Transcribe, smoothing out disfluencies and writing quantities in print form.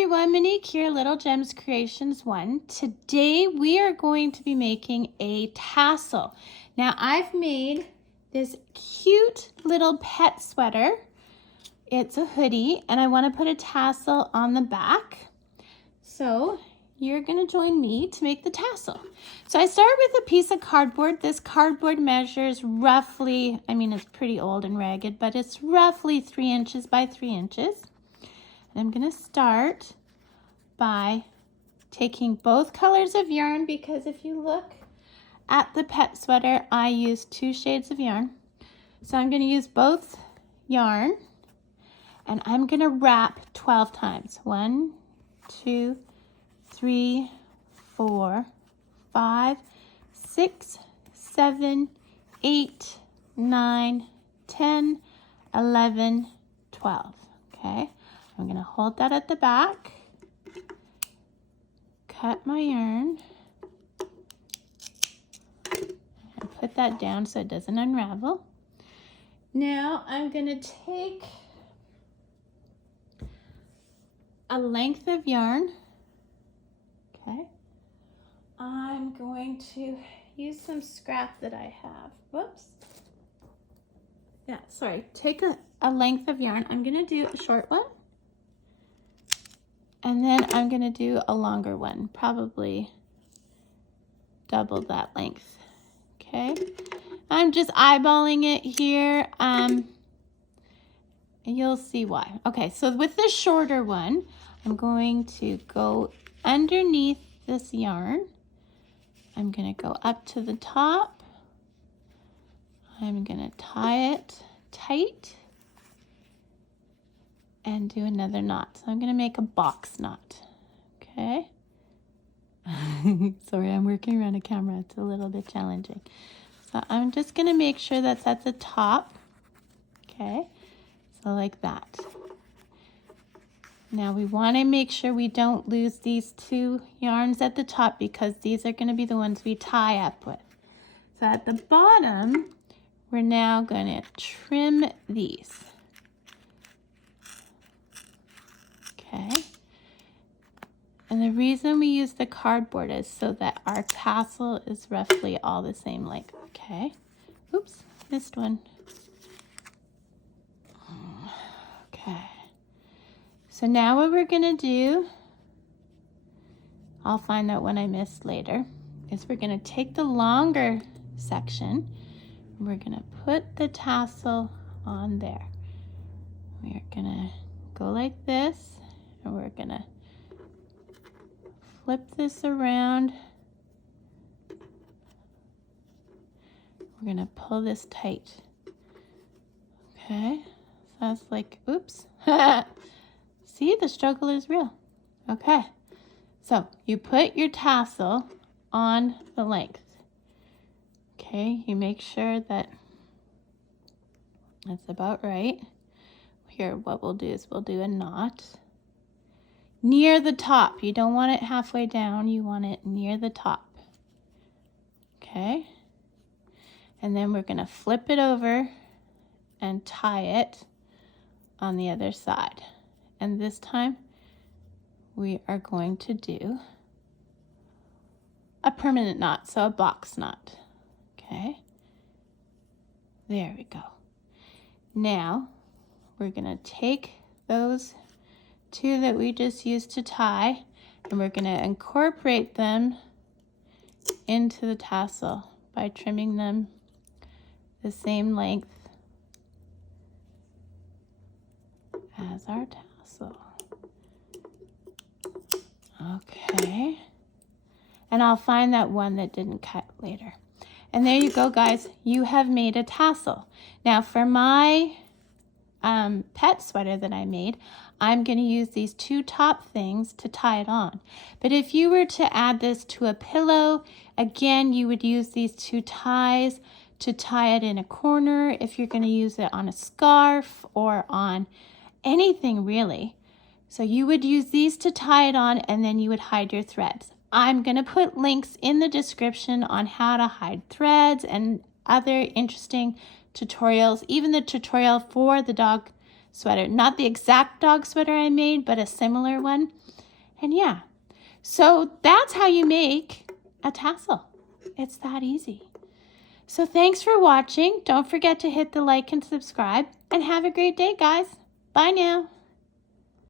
everyone, Monique here, Little Gems Creations 1. Today we are going to be making a tassel. Now I've made this cute little pet sweater. It's a hoodie and I want to put a tassel on the back. So you're going to join me to make the tassel. So I start with a piece of cardboard. This cardboard measures roughly, it's pretty old and ragged, but it's roughly 3 inches by 3 inches. And I'm going to start by taking both colors of yarn, because if you look at the pet sweater, I used 2 shades of yarn. So I'm going to use both yarn and I'm going to wrap 12 times. 1, 2, 3, 4, 5, 6, 7, 8, 9, 10, 11, 12. Okay. I'm going to hold that at the back, cut my yarn, and put that down so it doesn't unravel. Now I'm going to take a length of yarn. Okay. I'm going to use some scrap that I have. Whoops. Yeah, sorry. Take a length of yarn. I'm going to do a short one. And then I'm going to do a longer one, probably double that length. Okay, I'm just eyeballing it here. And you'll see why. Okay, so with the shorter one, I'm going to go underneath this yarn. I'm going to go up to the top. I'm going to tie it tight and do another knot. So I'm going to make a box knot. Okay. Sorry, I'm working around a camera. It's a little bit challenging. So I'm just going to make sure that's at the top. Okay. So like that. Now we want to make sure we don't lose these 2 yarns at the top, because these are going to be the ones we tie up with. So at the bottom, we're now going to trim these. Okay, and the reason we use the cardboard is so that our tassel is roughly all the same length. Okay, oops, missed one. Okay, so now what we're gonna do, I'll find out when I missed later, is we're gonna take the longer section and we're gonna put the tassel on there. We're gonna go like this. And we're gonna flip this around. We're gonna pull this tight. Okay, so that's like, oops. See, the struggle is real. Okay, so you put your tassel on the length. Okay, you make sure that that's about right. Here, what we'll do is we'll do a knot near the top. You don't want it halfway down, you want it near the top. Okay, and then we're going to flip it over and tie it on the other side. And this time we are going to do a permanent knot, so a box knot. Okay, there we go. Now we're going to take those 2 that we just used to tie, and we're going to incorporate them into the tassel by trimming them the same length as our tassel. Okay, and I'll find that one that didn't cut later. And there you go, guys, you have made a tassel. Now for my pet sweater that I made, I'm going to use these 2 top things to tie it on. But if you were to add this to a pillow, again, you would use these 2 ties to tie it in a corner if you're going to use it on a scarf or on anything really. So you would use these to tie it on, and then you would hide your threads. I'm going to put links in the description on how to hide threads and other interesting tutorials, even the tutorial for the dog sweater. Not the exact dog sweater I made, but a similar one. And yeah, so that's how you make a tassel. It's that easy. So thanks for watching. Don't forget to hit the like and subscribe, and have a great day, guys. Bye now.